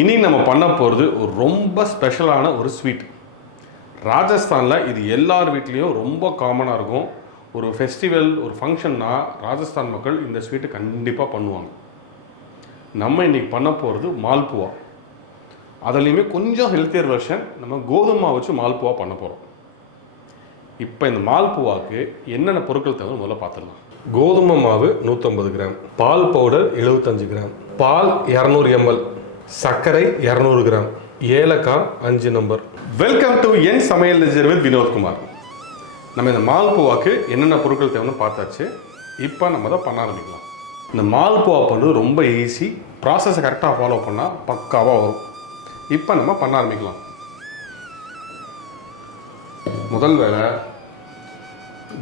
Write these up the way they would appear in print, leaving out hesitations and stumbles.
இனி நம்ம பண்ண போகிறது ஒரு ரொம்ப ஸ்பெஷலான ஒரு ஸ்வீட். ராஜஸ்தானில் இது எல்லார் வீட்லேயும் ரொம்ப காமனாக இருக்கும். ஒரு ஃபெஸ்டிவல், ஒரு ஃபங்க்ஷன்னா ராஜஸ்தான் மக்கள் இந்த ஸ்வீட்டு கண்டிப்பாக பண்ணுவாங்க. நம்ம இன்றைக்கி பண்ண போகிறது மால்புவா. அதுலேயுமே கொஞ்சம் ஹெல்த்தியர் வெர்ஷன், நம்ம கோதுமை வச்சு மால்புவா பண்ண போகிறோம். இப்போ இந்த மால்புவாவுக்கு என்னென்ன பொருட்கள் தேவை முதல்ல பார்த்துடலாம். கோதுமை மாவு 150 கிராம், பால் பவுடர் 75 கிராம், பால் 200 ml, சர்க்கரை 200 கிராம், ஏலக்காய் 5 நம்பர். வெல்கம் டு என் சமையல் நிஜர் வித் வினோத்குமார். நம்ம இந்த மால்புவாக்கு என்னென்ன பொருட்கள் தேவைன்னு பார்த்தாச்சு. இப்போ நம்ம தான் பண்ண ஆரம்பிக்கலாம். இந்த மால்புவா பண்ணுறது ரொம்ப ஈஸி. ப்ராசஸை கரெக்டாக ஃபாலோ பண்ணால் பக்காவாக வரும். இப்போ நம்ம பண்ண ஆரம்பிக்கலாம். முதல் வேலை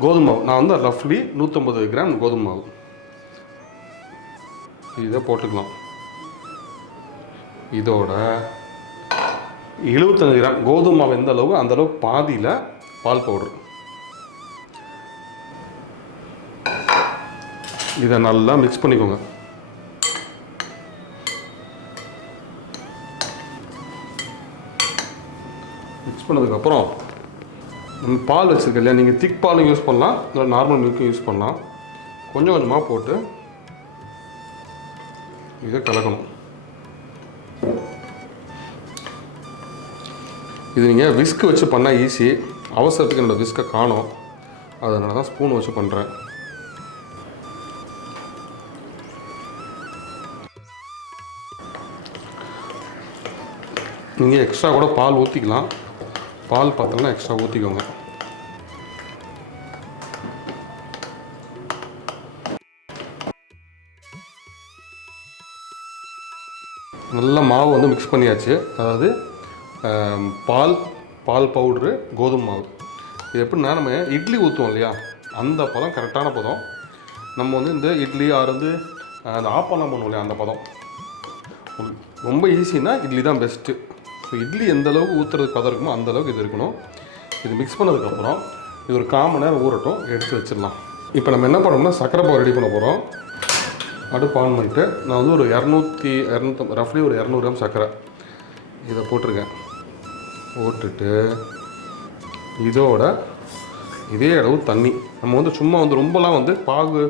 கோதுமை மாவு. நான் வந்து ரஃப்லி 150 கிராம் கோதுமை மாவு இதை போட்டுக்கலாம். இதோட 75 கிராம் கோதுமை மாவு எந்த அளவுக்கு அந்த அளவுக்கு பாதியில் பால் பவுடர். இதை நல்லா மிக்ஸ் பண்ணிக்கோங்க. மிக்ஸ் பண்ணதுக்கப்புறம் நம்ம பால் வச்சுருக்க இல்லையா, நீங்கள் திக் பாலும் யூஸ் பண்ணலாம், இல்லை நார்மல் மில்க்கும் யூஸ் பண்ணலாம். கொஞ்சம் கொஞ்சமாக போட்டு இதை கலக்கணும். இது நீங்கள் விஸ்க் வச்சு பண்ணால் ஈஸி. அவசரத்துக்கு என்னோடய விஸ்கை காணோம், அதனால தான் ஸ்பூன் வச்சு பண்ணுறேன். நீங்கள் எக்ஸ்ட்ரா கூட பால் ஊற்றிக்கலாம். பால் பார்த்தோம்னா எக்ஸ்ட்ரா ஊற்றிக்கோங்க. நல்லா மாவு வந்து மிக்ஸ் பண்ணியாச்சு. அதாவது பால் பவுட்ரு, கோதுமை மாவு. இது எப்படின்னா, நம்ம இட்லி ஊற்றுவோம் இல்லையா, அந்த பதம் கரெக்டான பதம். நம்ம வந்து இந்த இட்லி வந்து அந்த ஆப்பெல்லாம் பண்ணுவோம் இல்லையா, அந்த பதம். ரொம்ப ஈஸின்னா இட்லி தான் பெஸ்ட்டு. ஸோ இட்லி எந்த அளவுக்கு ஊற்றுறதுக்கு பதம் இருக்குமோ அந்த அளவுக்கு இது இருக்கணும். இது மிக்ஸ் பண்ணதுக்கப்புறம் இது ஒரு 1/4 மணி நேரம் ஊறட்டும், எடுத்து வச்சிடலாம். இப்போ நம்ம என்ன பண்ணோம்னா சக்கரை பாவு ரெடி பண்ண போகிறோம். அடுப்பு ஆன் பண்ணிட்டு நான் வந்து ஒரு 200 ரஃப்லி ஒரு 200 கிராம் சர்க்கரை இதை போட்டிருக்கேன். போட்டுட்டு இதோட இதே அளவு தண்ணி. நம்ம வந்து சும்மா வந்து ரொம்பலாம் வந்து பாகு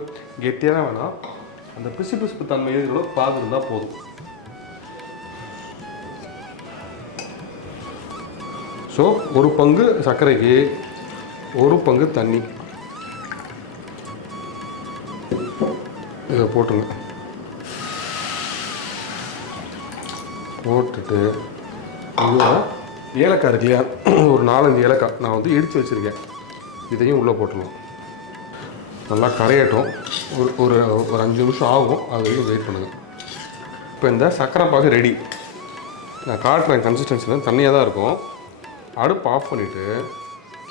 கெட்டியாக வேணாம், அந்த பிசுபிசுப்பு தன்மை இதோட பாகு இருந்தால் போதும். ஸோ 1 பங்கு சர்க்கரைக்கு 1 பங்கு தண்ணி இதை போட்டுங்க. போட்டுட்டு இதோட ஏலக்காய் இருக்கு இல்லையா, ஒரு 4-5 ஏலக்காய் நான் வந்து இடித்து வச்சுருக்கேன், இதையும் உள்ளே போட்டுருவோம். நல்லா கரையட்டும். ஒரு 5 நிமிஷம் ஆகும், அது வரைக்கும் வெயிட் பண்ணுங்கள். இப்போ இந்த சர்க்கரை பாகு ரெடி. நான் காட்டுறேன், கன்சிஸ்டன்சியில் தண்ணியாக தான் இருக்கும். அடுப்பு ஆஃப் பண்ணிவிட்டு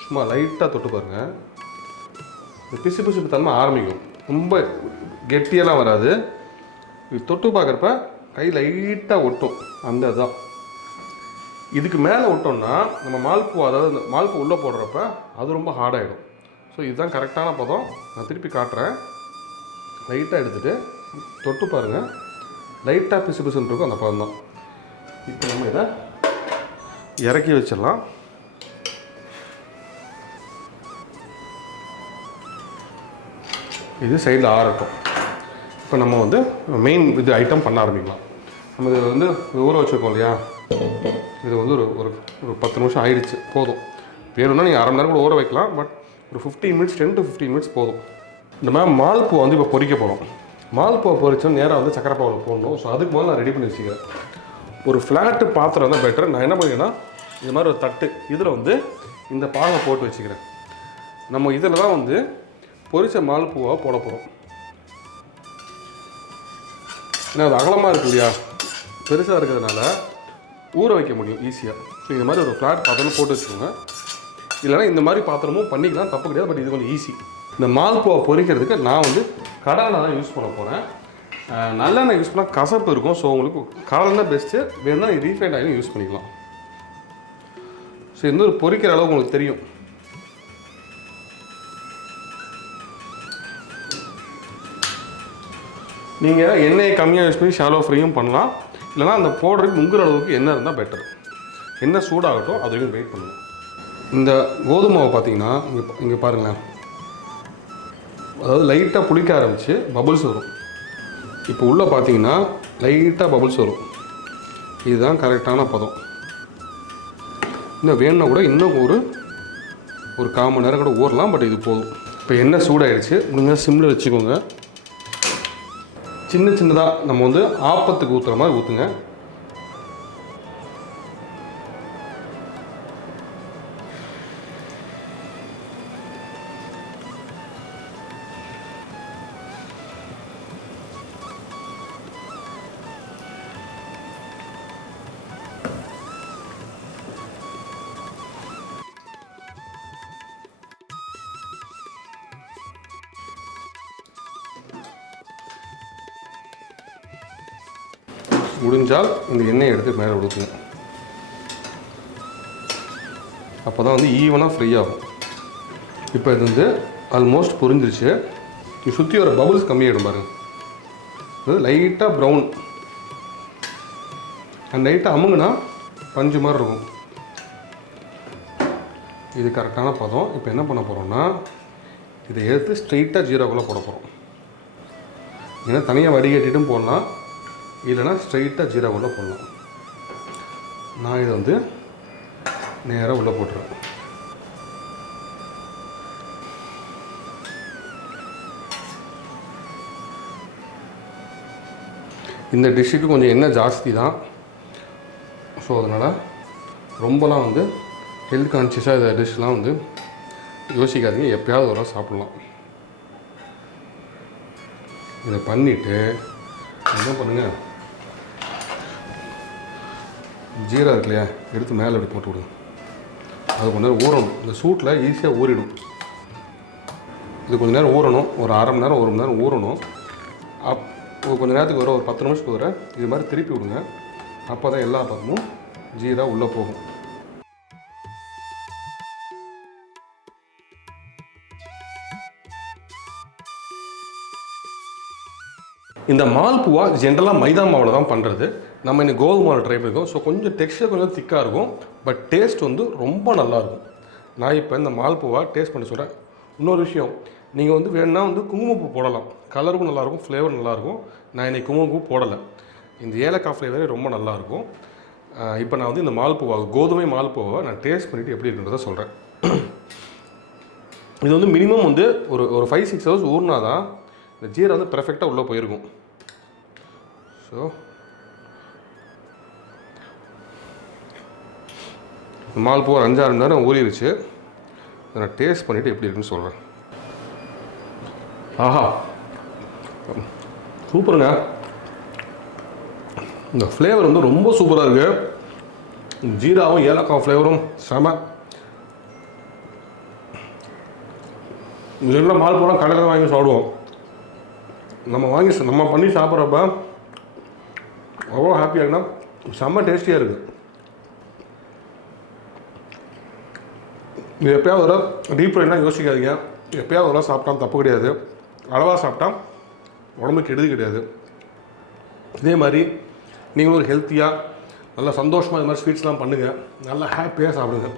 சும்மா லைட்டாக தொட்டு பாருங்கள். இந்த பிசுப்பு தன்மை ஆரம்பிக்கும். ரொம்ப கெட்டியெல்லாம் வராது. இது தொட்டு பார்க்குறப்ப கை லைட்டாக ஒட்டும். அந்த இதுதான். இதுக்கு மேலே விட்டோம்னா நம்ம மால்புவா, அதாவது மால்பு உள்ளே போடுறப்ப அது ரொம்ப ஹார்டாகிடும். ஸோ இதுதான் கரெக்டான பதம். நான் திருப்பி காட்டுறேன். லைட்டாக எடுத்துகிட்டு தொட்டு பாருங்கள், லைட்டாக பிசுன்னு இருக்கும், அந்த பதம் தான். இப்போ நம்ம இதை இறக்கி வச்சிடலாம். இது சைடில் ஆறட்டும். இப்போ நம்ம வந்து மெயின் இது ஐட்டம் பண்ண ஆரம்பிக்கலாம். நம்ம இது வந்து ஊற வச்சுருக்கோம் இல்லையா, இது வந்து ஒரு 10 நிமிஷம் ஆயிடுச்சு, போதும். வேணும்னா நீங்கள் 1/2 மணி நேரம் கூட ஊற வைக்கலாம், பட் ஒரு 15 மினிட்ஸ் 10 to 15 மினிட்ஸ் போதும். இந்த மாதிரி மால்பூ வந்து இப்போ பொரிக்க போகிறோம். மால்பூவை பொரிச்சோம் நேராக வந்து சக்கரை பாவில் போடணும். ஸோ அதுக்கு முதல்ல நான் ரெடி பண்ணி வச்சுக்கிறேன். ஒரு ஃப்ளாட்டு பாத்திரம் தான் பெட்டர். நான் என்ன பண்ணுறேன்னா, இந்த மாதிரி ஒரு தட்டு, இதில் வந்து இந்த பாலை போட்டு வச்சுக்கிறேன். நம்ம இதில் தான் வந்து பொரிச்ச மால்பூவாக போட போகிறோம். ஏன்னா அது அகலமாக இருக்கு இல்லையா, பெருசாக இருக்கிறதுனால ஊற வைக்க முடியும் ஈஸியாக. ஸோ இந்த மாதிரி ஒரு ஃப்ளாட் பாத்திரம் போட்டு வச்சுக்கோங்க. இல்லைனா இந்த மாதிரி பாத்திரமும் பண்ணிக்கலாம், தப்பு கிடையாது. பட் இது கொஞ்சம் ஈஸி. இந்த மால்பூவை பொரிக்கிறதுக்கு நான் வந்து கடலெண்ணெய் தான் யூஸ் பண்ண போகிறேன். நல்லெண்ணெய் யூஸ் பண்ணால் கசப்பு இருக்கும். ஸோ உங்களுக்கு கடலெண்ணெய் பெஸ்ட்டு. வேணும்னா ரீஃபைண்ட் ஆயிலும் யூஸ் பண்ணிக்கலாம். ஸோ இந்த ஒரு பொரிக்கிற அளவு உங்களுக்கு தெரியும். நீங்கள் எண்ணெயை கம்மியாக யூஸ் பண்ணி ஷாலோ ஃப்ரையும் பண்ணலாம். இல்லைனா அந்த போடுறதுக்கு முங்குற அளவுக்கு எண்ணெய் இருந்தால் பெட்டர். எண்ணெய் சூடாகட்டும், அது வரைக்கும் வெயிட் பண்ணுங்கள். இந்த கோதுமை மாவு பார்த்தீங்கன்னா இங்கே பாருங்களேன், அதாவது லைட்டாக புளிக்க ஆரம்பித்து பபுள்ஸ் வரும். இப்போ உள்ளே பார்த்தீங்கன்னா லைட்டாக பபுள்ஸ் வரும். இதுதான் கரெக்டான பதம். இன்னும் வேணுன்னா கூட இன்னும் ஒரு 1/4 மணி நேரம் கூட ஊறலாம். பட் இது போதும். இப்போ எண்ணெய் சூடாகிடுச்சு. முடிஞ்சா சிம்மில் வச்சுக்கோங்க. சின்ன சின்னதாக நம்ம வந்து ஆப்பத்துக்கு ஊற்றுற மாதிரி ஊற்றுங்க. முடிஞ்சால் இந்த எண்ணெயை எடுத்து மேலே ஊற்றுங்க. அப்போ தான் வந்து ஈவனாக ஃப்ரை ஆகும். இப்போ இது வந்து ஆல்மோஸ்ட் பொரிஞ்சிருச்சு. இது சுற்றி வர பபுள்ஸ் கம்மியாகிடும் பாருங்கள். அது லைட்டாக ப்ரௌன் அண்ட் லைட்டாக அமுங்குனா பஞ்சு மாதிரி இருக்கும். இது கரெக்டான பதம். இப்போ என்ன பண்ண போகிறோம்னா இதை எடுத்து ஸ்ட்ரைட்டாக ஜீராக்குள்ளே போட போகிறோம். ஏன்னா தனியாக வடிகட்டிட்டும் போடலாம், இல்லைனா ஸ்ட்ரைட்டாக ஜீரா உள்ளே போடலாம். நான் இதை வந்து நேராக உள்ளே போட்டுருவேன். இந்த டிஷ்ஷுக்கு கொஞ்சம் எண்ணெய் ஜாஸ்தி தான். ஸோ அதனால் ரொம்பலாம் வந்து ஹெல்த் கான்ஷியஸாக இந்த டிஷ்லாம் வந்து யோசிக்காதீங்க. எப்போயாவது ஒரு சாப்பிட்லாம். இதை பண்ணிவிட்டு என்ன பண்ணுங்கள், ஜீரா இருக்கு இல்லையா, எடுத்து மேலே அப்படி போட்டு விடுங்க. அது கொஞ்ச நேரம் ஊறணும். இந்த சூட்டில் ஈஸியாக ஊறிடும். இது கொஞ்சம் நேரம் ஊறணும். ஒரு 1/2 மணி நேரம் 1 மணி நேரம் ஊறணும். கொஞ்சம் நேரத்துக்கு ஒரு 10 நிமிஷத்துக்கு வர இது மாதிரி திருப்பி விடுங்க. அப்போ தான் எல்லா பக்கமும் ஜீரா உள்ளே போகும். இந்த மால்புவா ஜென்ரலாக மைதா மாவில் தான் பண்ணுறது. நம்ம இன்னைக்கு கோதுமை மாவில் ட்ரை பண்ணியிருக்கோம். ஸோ கொஞ்சம் டெக்ஸ்டர் கொஞ்சம் திக்காக இருக்கும், பட் டேஸ்ட் வந்து ரொம்ப நல்லாயிருக்கும். நான் இப்போ இந்த மால்புவா டேஸ்ட் பண்ணி சொல்கிறேன். இன்னொரு விஷயம், நீங்கள் வந்து வேணுன்னா வந்து குங்குமப்பூ போடலாம். கலருக்கும் நல்லாயிருக்கும், ஃப்ளேவர் நல்லாயிருக்கும். நான் இன்றைக்கி குங்குமப்பூ போடலை. இந்த ஏலக்காய் ஃப்ளேவரே ரொம்ப நல்லாயிருக்கும். இப்போ நான் வந்து இந்த மால்புவா, கோதுமை மால்புவாவை நான் டேஸ்ட் பண்ணிவிட்டு எப்படி இருக்குன்றதை சொல்கிறேன். இது வந்து மினிமம் வந்து ஒரு 5-6 ஹவர்ஸ் ஊறினா தான் இந்த ஜீரா வந்து பெர்ஃபெக்டாக உள்ளே போயிருக்கும். ஸோ மால்புவா 5-6 மணி நேரம் ஊறிடுச்சு. நான் டேஸ்ட் பண்ணிவிட்டு எப்படி இருக்குன்னு சொல்கிறேன். ஆஹா, சூப்பருங்க. இந்த ஃப்ளேவர் வந்து ரொம்ப சூப்பராக இருக்குது. ஜீராவும் ஏலக்காய் ஃப்ளேவரும் செம. இதெல்லாம் மால்புவா கடையில் வாங்கி சாப்பிடுவோம். நம்ம பண்ணி சாப்பிட்றப்ப அவ்வளோ ஹாப்பியாக இருக்குன்னா செம்ம டேஸ்டியாக இருக்குது. இது எப்போயாவது ஒரு டீப் ஃப்ரைலாம் யோசிக்காதீங்க. எப்போயாவது ஒரு சாப்பிட்டா தப்பு கிடையாது. அளவாக சாப்பிட்டா உடம்புக்கு கெடுதி கிடையாது. இதே மாதிரி நீங்களும் ஒரு ஹெல்த்தியாக நல்லா சந்தோஷமாக இது மாதிரி ஸ்வீட்ஸ்லாம் பண்ணுங்கள். நல்லா ஹாப்பியாக சாப்பிடுங்க.